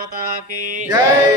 माता की जय।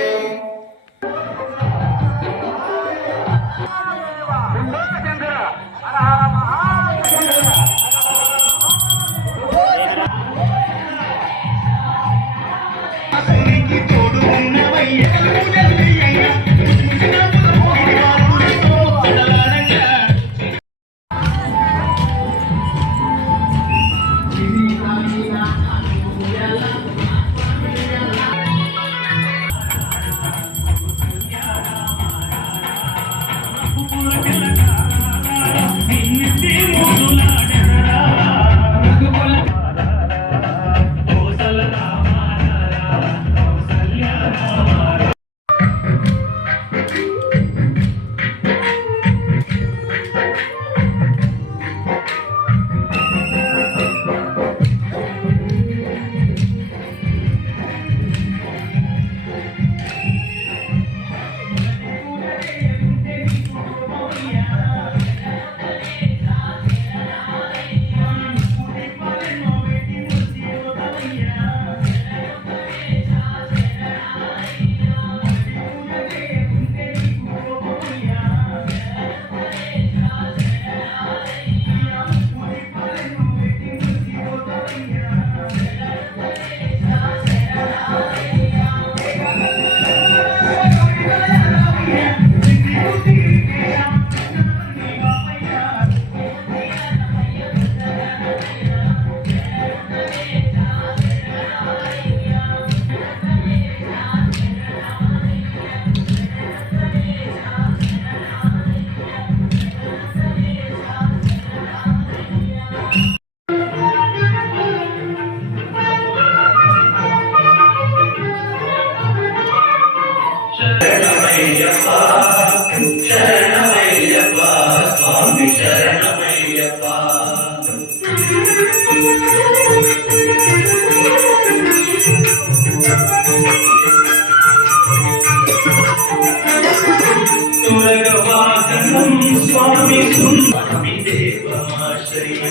स्वामी स्वामी देवमाश्रये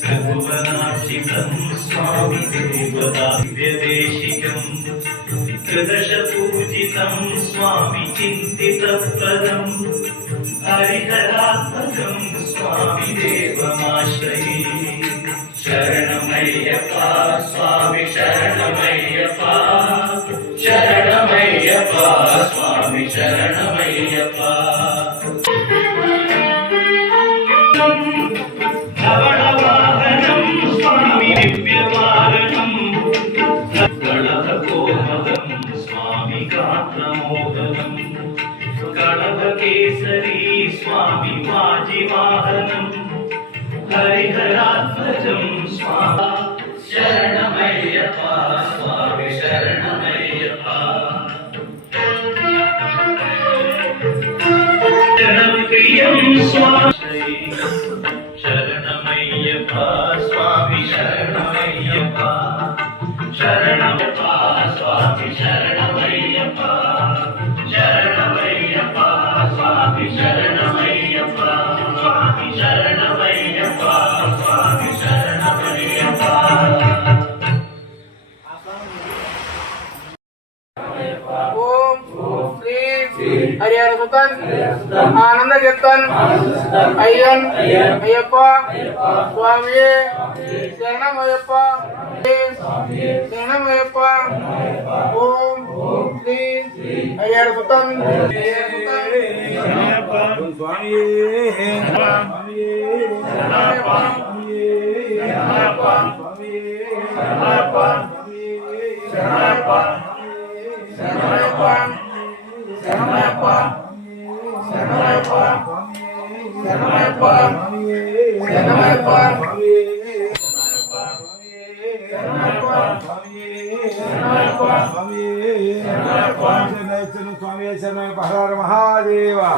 सर्वनाशितं स्वामी देवदाव्यदेशिकं त्रिदशपूजितं स्वामी चिन्तितप्रदं हरिहरात्मकं स्वामी देवमाश्रये शरणमय्यप्पा स्वामी शरणमय्यप्पा शरणमय्यप्पा स्वामी शरणमय्यप्पा धवलवाहनं स्वामी दिव्यवाहनं गणधकोमदं स्वामी गात्रमोदनं गणधकेसरी स्वामी वाजिवाहनं हरिहरात्मजं स्वामी शरणमय्यप्पा स्वामी शरणमय्यप्पा शरणप्रियं स्वामी शरणमय्यप्पा स्वामी शरणमय्यप्पा शरणमय्यप्पा स्वामी शरणमय्यप्पा शरणमय्यप्पा स्वामी शरणमय्यप्पा स्वामी शरणमय्यप्पा स्वामी शरणमय्यप्पा हरिहर सुतन आनंद कीर्तन अय्यन अय्यप्पा स्वामी शरणमय्यप्पा शरणमय्यप्पा ओम श्री हरिहर सुतन स्वामी स्वामी महादेवा।